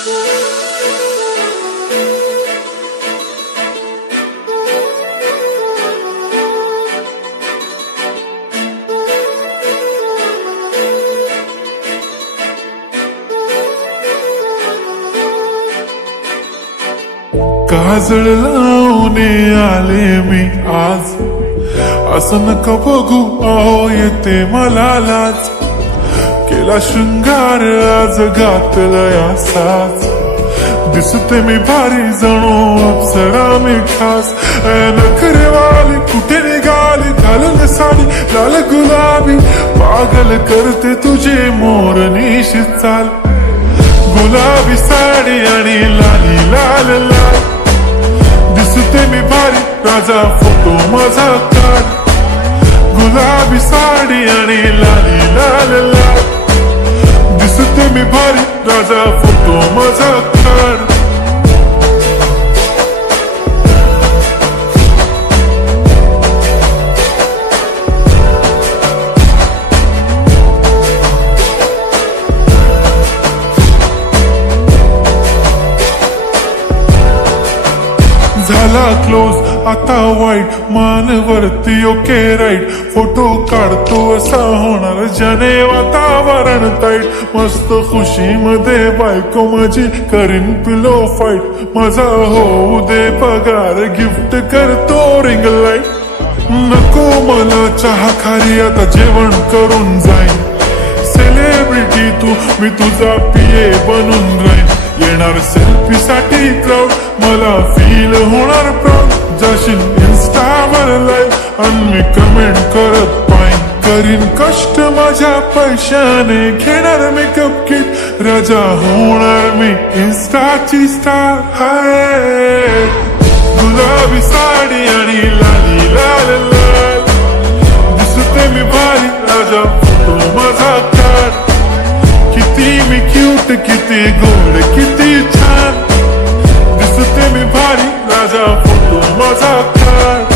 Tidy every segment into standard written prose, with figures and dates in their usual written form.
काजळ लावून आले मी आज, असं नका बघू अहो येते मला लाज. केला शृंगार आज घातलाय साज, दिसते मी भारी जणू अप्सरा मी खास. नखरेवाली कुठे निघाली घालून साडी लाल गुलाबी, पागल करते तुझे मोरनीशी चाल. गुलाबी साडी आणि लाली लाल लाल, दिसते मी भारी राजा फोटो माझा काढ. गुलाबी साडी आणि लाली लाल लाल, दिसते मी भारी राजा फोटो माझा काढ. झाला क्लोज आता वाईट, मानवरती ओके राईट. फोटो काढतो असा होणार ज्याने वातावरण ताईट. मस्त खुशीमध्ये बायको माझी करीन पिलो फाईट. माझा होऊ दे पगार गिफ्ट करतो रिंग लाईट. नको मला चहा खारी आता जेवण करून जाईन. सेलिब्रिटी तू मी तुझा पिये बनून राहीन. येणार सेल्फी साठी क्राऊड मला फील होणार प्राऊड. जाशील इन्स्टावर लाईव्ह आणि मी कमेंट करत पाईन. करीन कष्ट माझ्या पैशाने घेणार मेकअप किट. राजा होणार मी इन्स्टाची स्टार. हाय गुलाबी साडी आणि लाली लाल लाल, दिसते मी भारी राजा फोटो माझा काढ. किती मी क्यूट किती गोड किती छान, दिसते मी भारी राजा फोटो माझा काढ.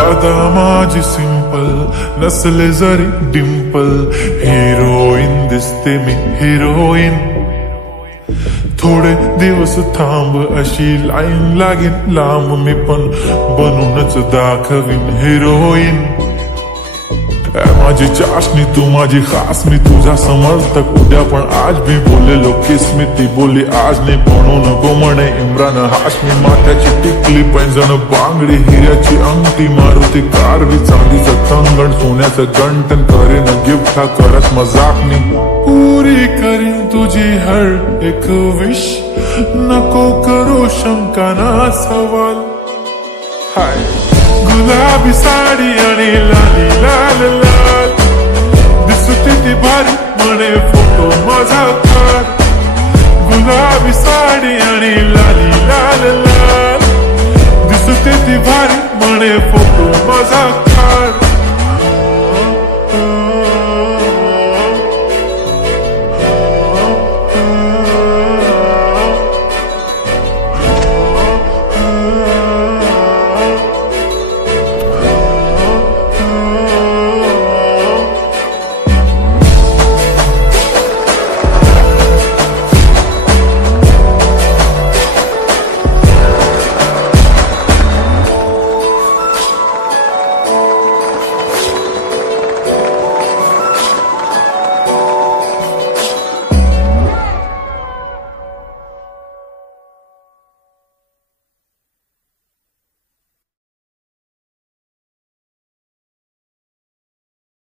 अदा माझी सिंपल नसले जरी डिंपल. हिरोईन दिसते मी हिरोईन. थोडे दिवस थांब अशी लाईन लागेल लांब, मी पण बनूनच दाखवीन हिरोईन. माझी चाशनी तू माझी खास, मी तुझा समर्थक उद्या पण आज भी बोलेलो किस मी. ती बोली आज नाही बनवून नको म्हणे इम्रान हाशमी. माथ्याची टिकली पैंजण बांगडी हिऱ्याची अंगठी, मारुती कारवी चांदीचं कंगण सोन्याचं गंटन. करेन गिफ्ट हा करत मजाकनी, पुरी करीन तुझी हर एक विश. नको करू शंका ना सवाल. हाय गुलाबी साडी आणि लाली लाल लाल, दिसते ती भारी म्हणे फोटो माझा काढ. गुलाबी साडी आणि लाली लाल लाल, दिसते ती भारी म्हणे फोटो माझा.